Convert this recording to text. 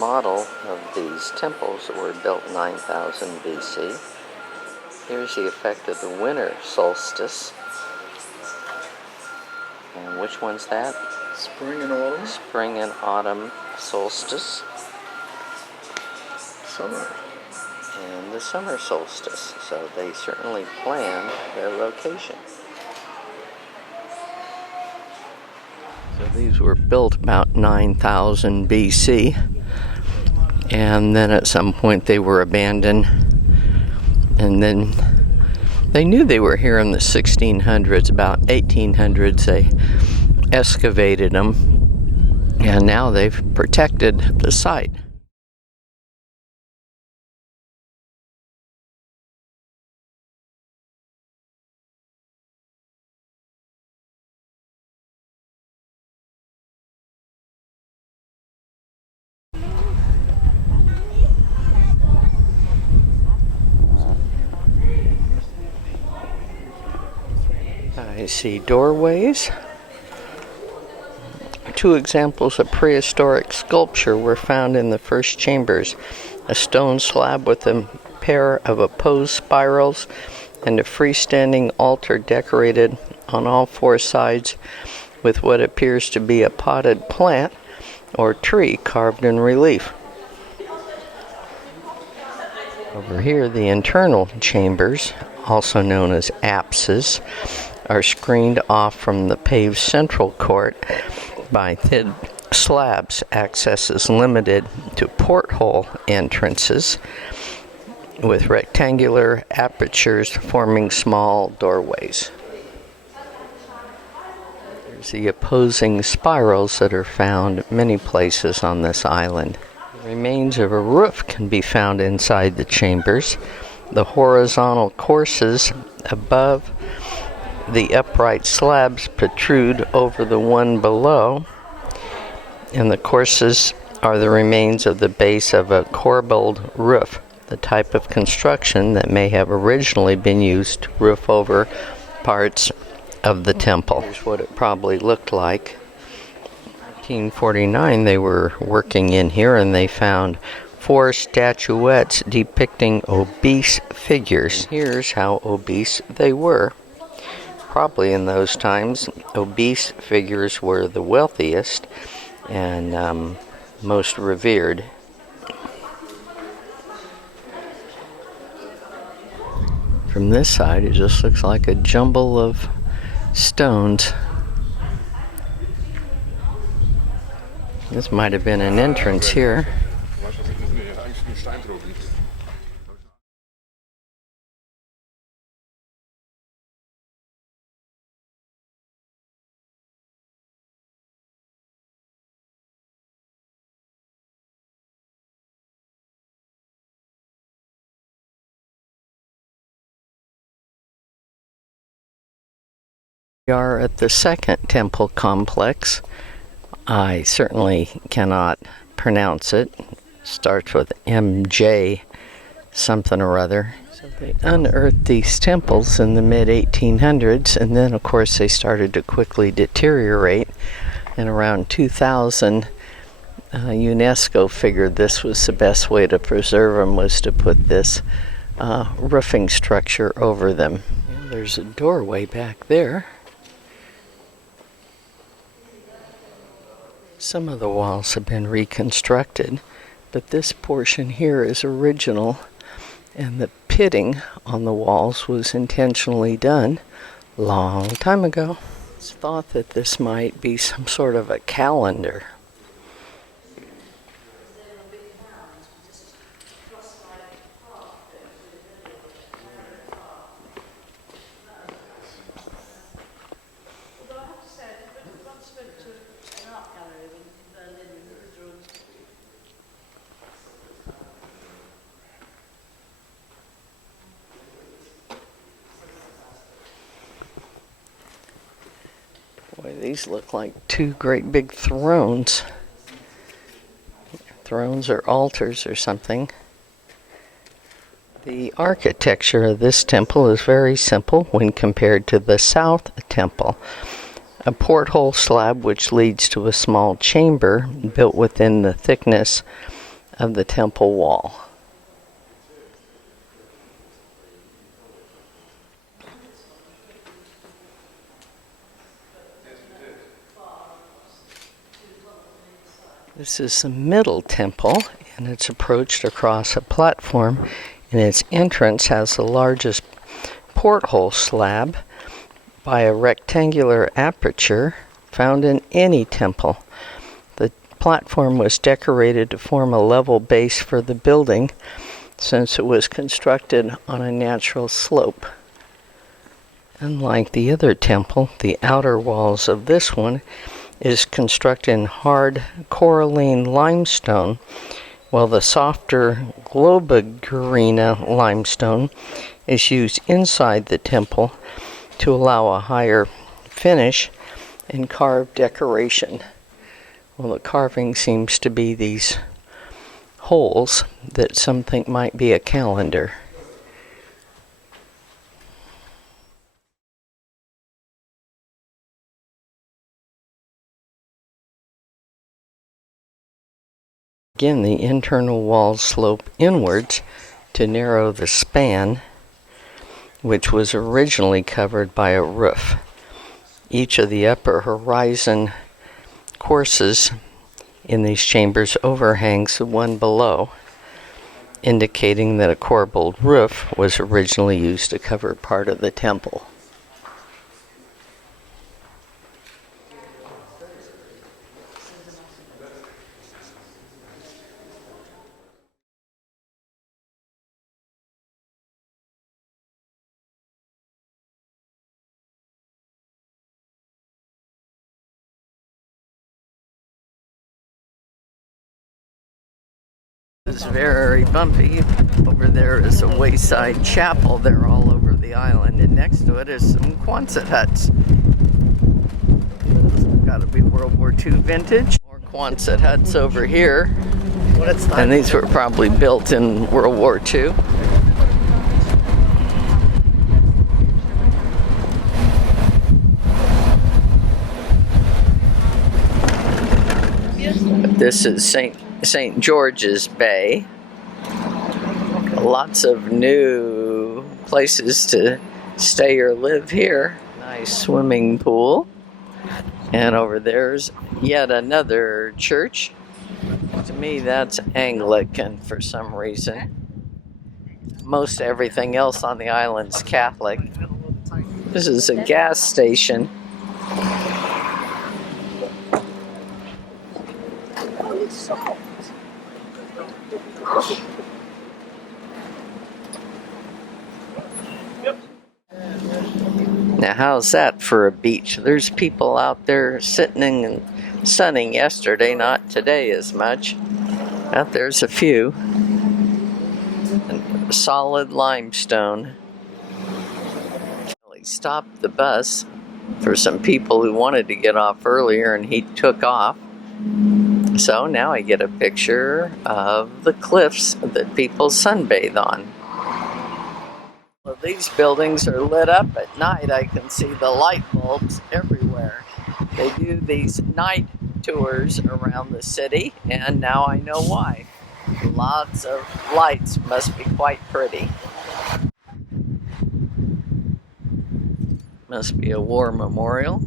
model of these temples that were built 9000 BC. Here's the effect of the winter solstice. And which one's that? Spring and autumn. Spring and autumn solstice. Summer. And the summer solstice. So they certainly planned their location. So these were built about 9000 BC. And then at some point they were abandoned. And then they knew they were here in the 1600s. About 1800s they excavated them. And now they've protected the site. I see doorways. Two examples of prehistoric sculpture were found in the first chambers. A stone slab with a pair of opposed spirals and a freestanding altar decorated on all four sides with what appears to be a potted plant or tree carved in relief. Over here, the internal chambers, also known as apses, are screened off from the paved central court by thin slabs. Access is limited to porthole entrances with rectangular apertures forming small doorways. There's the opposing spirals that are found many places on this island. The remains of a roof can be found inside the chambers. The horizontal courses above the upright slabs protrude over the one below, and the courses are the remains of the base of a corbelled roof, the type of construction that may have originally been used to roof over parts of the temple. Here's what it probably looked like. In 1949, they were working in here and they found 4 statuettes depicting obese figures. And here's how obese they were. Probably in those times, obese figures were the wealthiest and most revered. From this side, it just looks like a jumble of stones. This might have been an entrance here. We are at the second temple complex. I certainly cannot pronounce it. Starts with MJ something or other. So they unearthed these temples in the mid-1800s, and then of course they started to quickly deteriorate. And around 2000, UNESCO figured this was the best way to preserve them, was to put this roofing structure over them. And there's a doorway back there. Some of the walls have been reconstructed, but this portion here is original, and the pitting on the walls was intentionally done a long time ago. It's thought that this might be some sort of a calendar. Boy, these look like 2 great big thrones. Thrones or altars or something. The architecture of this temple is very simple when compared to the South Temple. A porthole slab which leads to a small chamber built within the thickness of the temple wall. This is the middle temple, and it's approached across a platform, and its entrance has the largest porthole slab by a rectangular aperture found in any temple. The platform was decorated to form a level base for the building since it was constructed on a natural slope. Unlike the other temple, the outer walls of this one is constructed in hard coralline limestone, while the softer globigerina limestone is used inside the temple to allow a higher finish and carved decoration. Well, the carving seems to be these holes that some think might be a calendar. Again, the internal walls slope inwards to narrow the span, which was originally covered by a roof. Each of the upper horizon courses in these chambers overhangs the one below, indicating that a corbelled roof was originally used to cover part of the temple. It's very bumpy. Over there is a wayside chapel. They're all over the island, and next to it is some Quonset huts. Got to be World War II vintage. More Quonset huts over here, and these were probably built in World War II. This is St. George's Bay. Lots of new places to stay or live here. Nice swimming pool. And over there's yet another church. To me, that's Anglican for some reason. Most everything else on the island's Catholic. This is a gas station. Now, how's that for a beach? There's people out there sitting and sunning yesterday, not today as much. Out there's a few. And solid limestone. He stopped the bus for some people who wanted to get off earlier, and he took off. So now I get a picture of the cliffs that people sunbathe on. Well, these buildings are lit up at night. I can see the light bulbs everywhere. They do these night tours around the city, and now I know why. Lots of lights, must be quite pretty. Must be a war memorial.